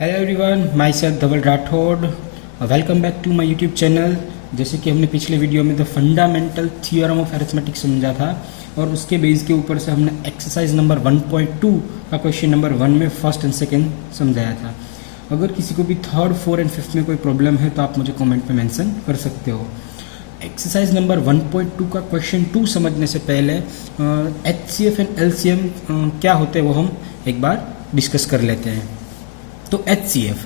Hello everyone, myself Dhaval Rathod. Welcome back to my YouTube channel. जैसे कि हमने पिछले वीडियो में the fundamental theorem of arithmetic समझा था और उसके बेस के ऊपर से हमने एक्सरसाइज नंबर 1.2 का क्वेश्चन नंबर 1 में फर्स्ट एंड सेकंड समझाया था। अगर किसी को भी थर्ड, फोर्थ एंड फिफ्थ में कोई प्रॉब्लम है तो आप मुझे कमेंट में मेंशन कर सकते हो। एक्सरसाइज नंबर 1.2 का क्वेश्चन 2 समझने से पहले HCF एंड LCM क्या होते हैं वो हम एक बार डिस्कस कर लेते हैं। तो HCF,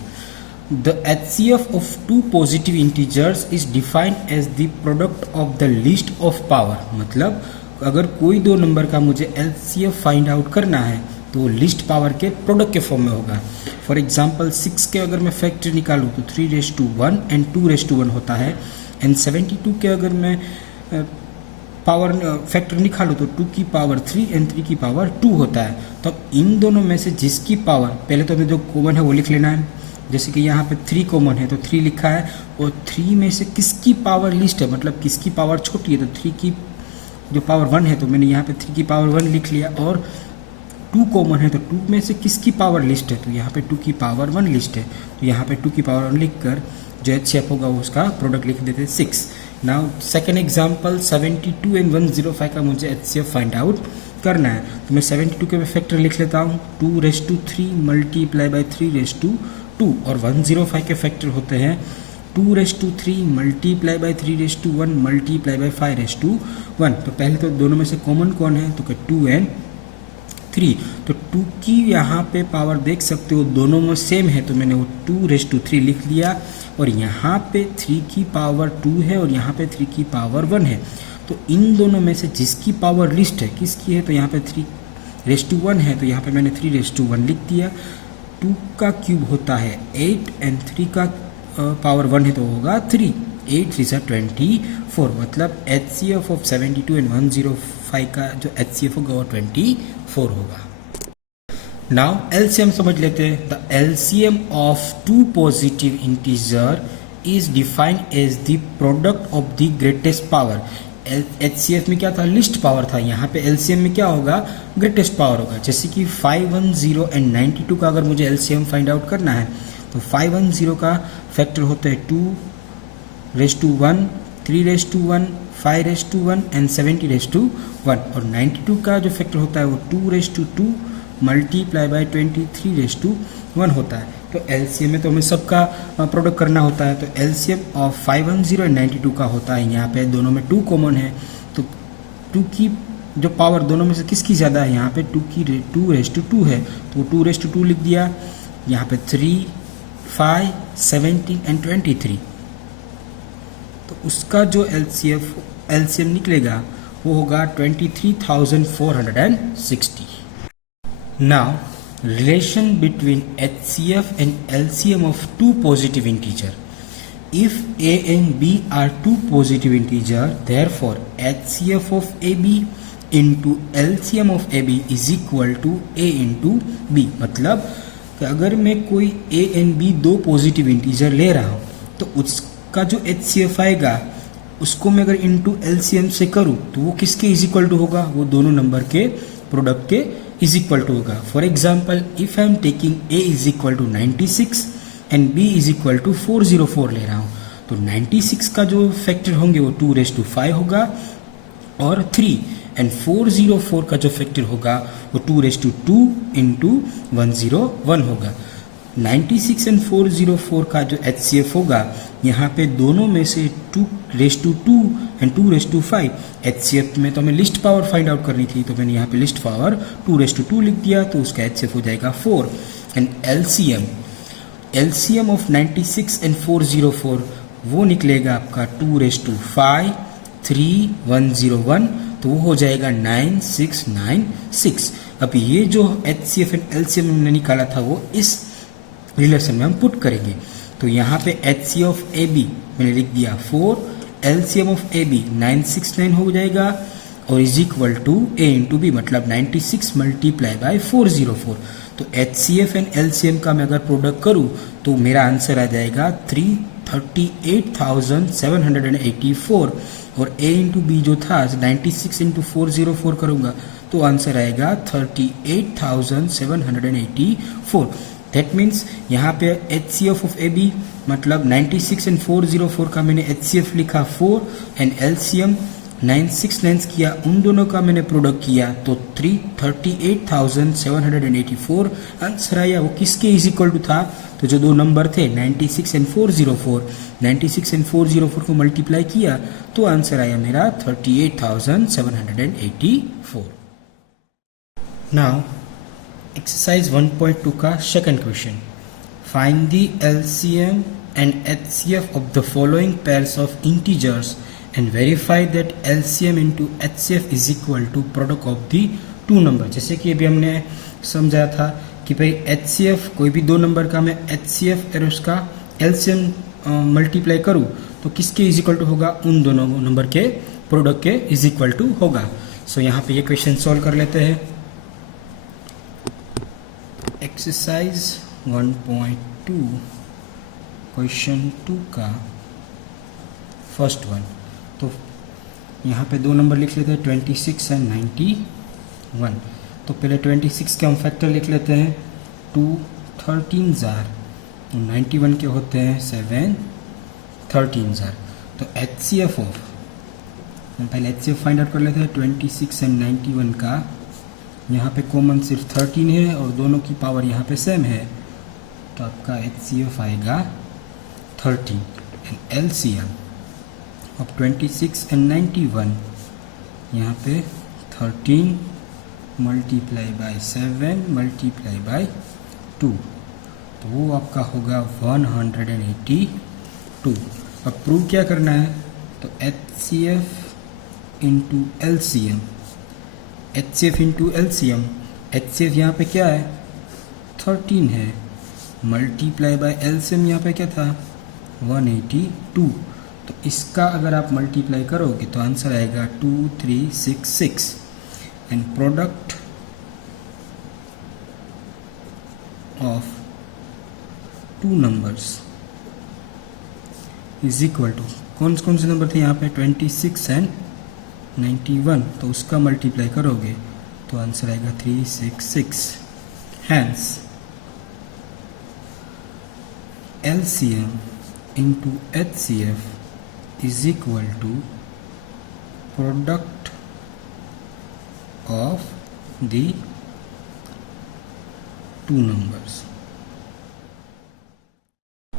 the HCF of two positive integers is defined as the product of the least of power। मतलब अगर कोई दो नंबर का मुझे LCF फाइंड आउट करना है तो वो लिस्ट पावर के प्रोडक्ट के फॉर्म में होगा। फॉर एग्जांपल 6 के अगर मैं फैक्टर निकालूँ तो 3:1 एंड 2:1 होता है, एंड 72 के अगर मैं पावर फैक्टर निकालूँ तो 2 की पावर 3 एंड 3 की पावर 2 होता है। तो अब इन दोनों में से जिसकी पावर, पहले तो हमें जो कॉमन है वो लिख लेना है। जैसे कि यहाँ पे 3 कॉमन है तो 3 लिखा है, और 3 में से किसकी पावर लिस्ट है, मतलब किसकी पावर छोटी है, तो 3 की जो पावर 1 है तो मैंने यहाँ पे 3 की पावर 1 लिख लिया। और 2 कॉमन है तो 2 में से किसकी पावर लिस्ट है, तो यहाँ पे 2 की पावर 1 लिस्ट है, तो यहाँ पे 2 की पावर 1 लिख कर जो HCF होगा उसका प्रोडक्ट लिख देते हैं 6। नाउ सेकेंड एग्जाम्पल 72 एंड 105 का मुझे HCF फाइंड आउट करना है, तो मैं 72 के फैक्टर लिख लेता हूँ 2:3 मल्टीप्लाई बाई 3:2, और 105 के फैक्टर होते हैं 2:3 मल्टीप्लाई बाई 3:1 मल्टीप्लाई बाई 5:1। तो पहले तो दोनों में से कॉमन कौन है, तो 2 एंड 3, तो 2 की यहाँ पे पावर देख सकते हो दोनों में सेम है, तो मैंने वो 2:3 लिख लिया, और यहाँ पे 3 की पावर 2 है और यहाँ पे 3 की पावर 1 है। तो इन दोनों में से जिसकी पावर लिस्ट है किसकी है, तो यहाँ पे 3:1 है, तो यहाँ पे मैंने 3:1 लिख दिया। 2 का क्यूब होता है 8 एंड 3 का पावर 1 है तो होगा 3, 8 3 24, मतलब HCF ऑफ 72 एंड 105 का जो HCF होगा वो 24 होगा। नाउ LCM समझ लेते हैं। The LCM of two positive integer is defined as the product of the greatest power. HCF में क्या था, लिस्ट पावर था, यहाँ पे LCM में क्या होगा, ग्रेटेस्ट पावर होगा। जैसे कि 510 एंड 92 का अगर मुझे LCM फाइंड आउट करना है तो 510 का फैक्टर होता है 2:1, 3:1, 5:1 एंड 70:1, और 92 का जो फैक्टर होता है वो 2:2 मल्टीप्लाई बाई 23:1 होता है। तो LCM में तो हमें सबका प्रोडक्ट करना होता है, तो LCM ऑफ 510 एंड 92 का होता है, यहाँ पे दोनों में 2 कॉमन है, तो 2 की जो पावर दोनों में से किसकी ज़्यादा है, यहाँ पे 2:2 है, तो 2:2 लिख दिया। यहाँ पे 3, 5, 17 एंड 23, तो उसका जो LCM निकलेगा वो होगा 23,460। Now, relation between HCF and LCM of two positive integer. If A and B are two positive integer, therefore HCF of AB into LCM of AB is equal to A into B। मतलब कि अगर मैं कोई A and B दो positive integer ले रहा हूँ तो उसका जो HCF आएगा उसको मैं अगर इंटू LCM से करूँ तो वो किसके इज इक्वल टू होगा, वो दोनों नंबर के प्रोडक्ट के इज इक्वल टू होगा। For example if I am taking A is equal to 96 and B is equal to 404 ले रहा हूँ, तो 96 का जो फैक्टर होंगे वो 2:5 होगा, और 3 एंड 404 का जो फैक्टर होगा वो 2:2 इंटू 101 होगा। 96 एंड 404 का जो HCF होगा यहाँ पे दोनों में से 2:2 एंड 2:5, HCF में तो हमें लिस्ट पावर फाइंड आउट करनी थी, तो मैंने यहाँ पे लिस्ट पावर 2:2 लिख दिया, तो उसका HCF हो जाएगा 4। एंड LCM ऑफ 96 एंड 404 वो निकलेगा आपका 2:5, 3, 101, तो वो हो जाएगा 9696। अब ये जो HCF एंड LCM हमने निकाला था वो इस रिलेशन में हम पुट करेंगे, तो यहाँ पे HCF ऑफ AB मैंने लिख दिया 4, LCM ऑफ AB 969 हो जाएगा, और is equal to A into B, मतलब 96 मल्टीप्लाई बाई 404। तो HCF एंड LCM का मैं अगर प्रोडक्ट करूँ तो मेरा आंसर आ जाएगा 338,784, और A इंटू B जो था 96 इंटू 404 करूँगा तो आंसर आएगा 38,784। दैट मीन्स यहाँ पे HCF ऑफ AB मतलब 96 एंड 404 का मैंने HCF लिखा 4 एंड LCM 969 किया, उन दोनों का मैंने प्रोडक्ट किया तो 338,784 आंसर आया। वो किसके इज इक्वल टू था? तो जो दो नंबर थे 96 एंड 404, 96 एंड 404 को मल्टीप्लाई किया तो आंसर आया मेरा 38,784। नाउ एक्सरसाइज 1.2 का second question, find the LCM and HCF of the following pairs of integers and verify that LCM into HCF is equal to product of the two number। जैसे कि अभी हमने समझाया था कि भाई HCF कोई भी दो नंबर का मैं HCF और उसका LCM मल्टीप्लाई करूँ तो किसके इज इक्वल टू होगा? उन दोनों नंबर के प्रोडक्ट के इज इक्वल टू होगा। सो यहाँ पे ये क्वेश्चन सॉल्व कर लेते हैं। एक्सरसाइज 1.2 क्वेश्चन 2 का फर्स्ट वन, तो यहाँ पे दो नंबर लिख लेते हैं 26 एंड 91। तो पहले 26 के हम फैक्टर लिख लेते हैं 2 13 जार, 91 के होते हैं 7 13 जार। तो HCF ऑफ, हम पहले HCF फाइंड आउट कर लेते हैं 26 एंड 91 का। यहाँ पे कॉमन सिर्फ 13 है और दोनों की पावर यहाँ पे सेम है, तो आपका HCF आएगा 13 एंड LCM अब 26 एंड 91 यहाँ पे 13 मल्टीप्लाई बाय 7 मल्टीप्लाई बाय 2, तो वो आपका होगा 182। अब प्रूव क्या करना है? तो HCF into LCM, HCF into LCM, HCF यहाँ पे क्या है? 13 है, मल्टीप्लाई बाय LCM यहाँ पे क्या था? 182। तो इसका अगर आप मल्टीप्लाई करोगे तो आंसर आएगा 2366 and product of two numbers is equal to, कौन से नंबर थे यहाँ पे? 26 एंड 91, तो उसका मल्टीप्लाई करोगे तो आंसर आएगा 366। Hence LCM into HCF is equal to product of the two numbers।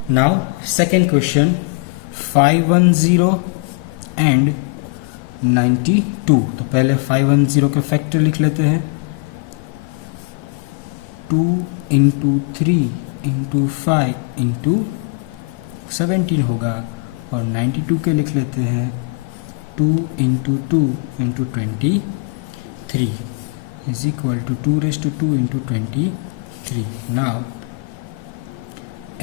Now second question, 510 and 92। तो पहले 510 के फैक्टर लिख लेते हैं 2 इंटू 3 इंटू 5 इंटू 17 होगा, और 92 के लिख लेते हैं 2 into 2 into 23 is equal to 2 raise to 2 into 23। Now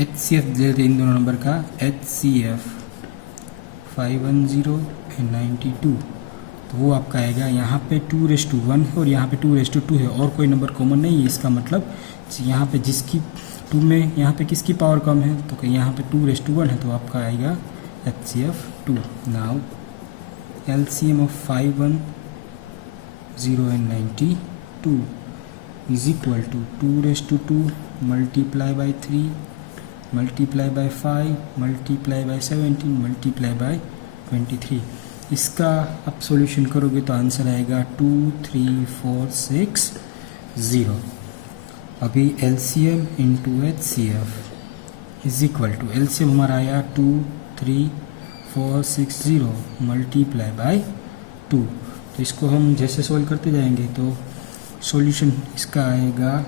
HCF दे दें इन दोनों नंबर का, HCF 510 एंड 92, तो वो आपका आएगा यहाँ पे 2 रेज़ टू 1 है और यहाँ पे 2 रेज़ टू 2 है, और कोई नंबर कॉमन नहीं है। इसका मतलब यहाँ पे जिसकी 2 में यहाँ पे किसकी पावर कम है, तो यहाँ पे 2 रेज़ टू 1 है, तो आपका आएगा HCF 2। Now LCM of 510 and 92 is equal to 2 raised to 2 multiply by 3 multiply by 5 multiply by 17 multiply by 23। इसका आप सॉल्यूशन करोगे तो आंसर आएगा 23460। अभी LCM into HCF is equal to, LCM हमारा आया 23460 मल्टीप्लाई बाय 2, तो इसको हम जैसे सॉल्व करते जाएंगे तो सॉल्यूशन इसका आएगा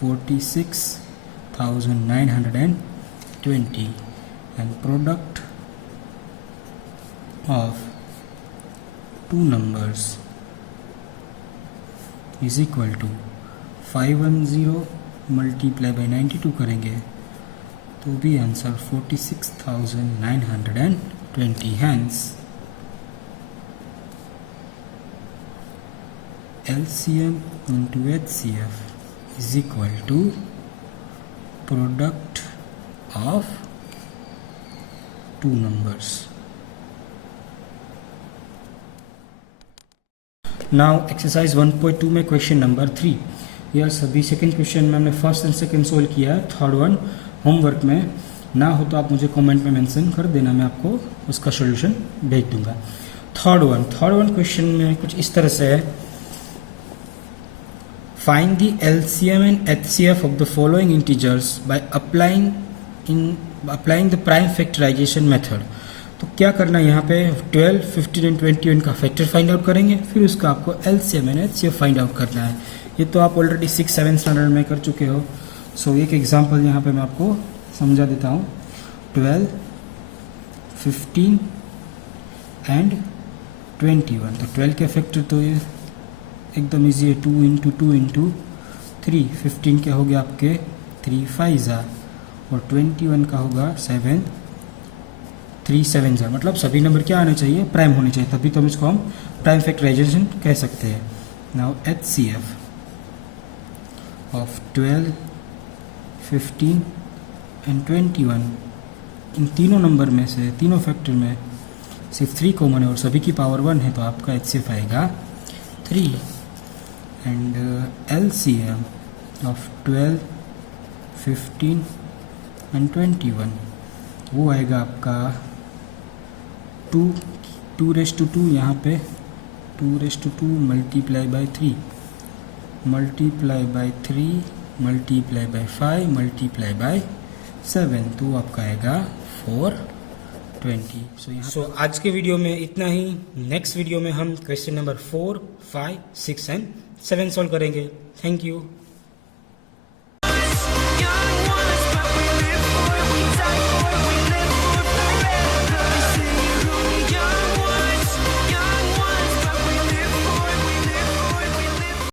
46,920 and product of two numbers is equal to 510 multiply by 92 करेंगे तो भी answer 46,920। Hence LCM into HCF is equal to product of two numbers। Now exercise 1.2 में क्वेश्चन नंबर 3, यह सभी सेकंड क्वेश्चन में हमने फर्स्ट एंड सेकंड सोल्व किया है, थर्ड वन होमवर्क में ना हो तो आप मुझे कमेंट में मेंशन कर देना, मैं आपको उसका सॉल्यूशन भेज दूंगा। थर्ड वन क्वेश्चन में कुछ इस तरह से है, find the LCM and HCF of the following integers by applying the prime factorisation method. तो क्या करना है यहाँ पे 12, 15 एंड 21 का फैक्टर फाइंड आउट करेंगे, फिर उसका आपको LCM and HCF find out करना है। ये तो आप ऑलरेडी 6-7 स्टैंडर्ड में कर चुके हो। सो एक एग्जांपल यहाँ पे मैं आपको समझा देता हूँ। 12, 15 एंड 21, तो 12 के फैक्टर तो ये एकदम इजी है, 2 इंटू 2 इंटू 3। 15 के हो गया आपके 3 5 और 21 का होगा 7 3 7 मतलब सभी नंबर क्या आने चाहिए, प्राइम होने चाहिए, तभी तो हम इसको हम प्राइम फैक्टराइजेशन कह सकते हैं। नाउ एचसीएफ ऑफ 12, 15 एंड 21, इन तीनों नंबर में से, तीनों फैक्टर में सिर्फ 3 कॉमन है और सभी की पावर 1 है, तो आपका एचसीएफ आएगा 3। एंड एलसीएम ऑफ 12, 15 एंड 21, वो आएगा आपका 2 यहाँ पे 2 multiply by 3 multiply by 3 multiply by 5 multiply by 7, तो आपका आएगा 420। सो आज के वीडियो में इतना ही। नेक्स्ट वीडियो में हम क्वेश्चन नंबर 4, 5, 6 एंड 7 सॉल्व करेंगे। Thank you.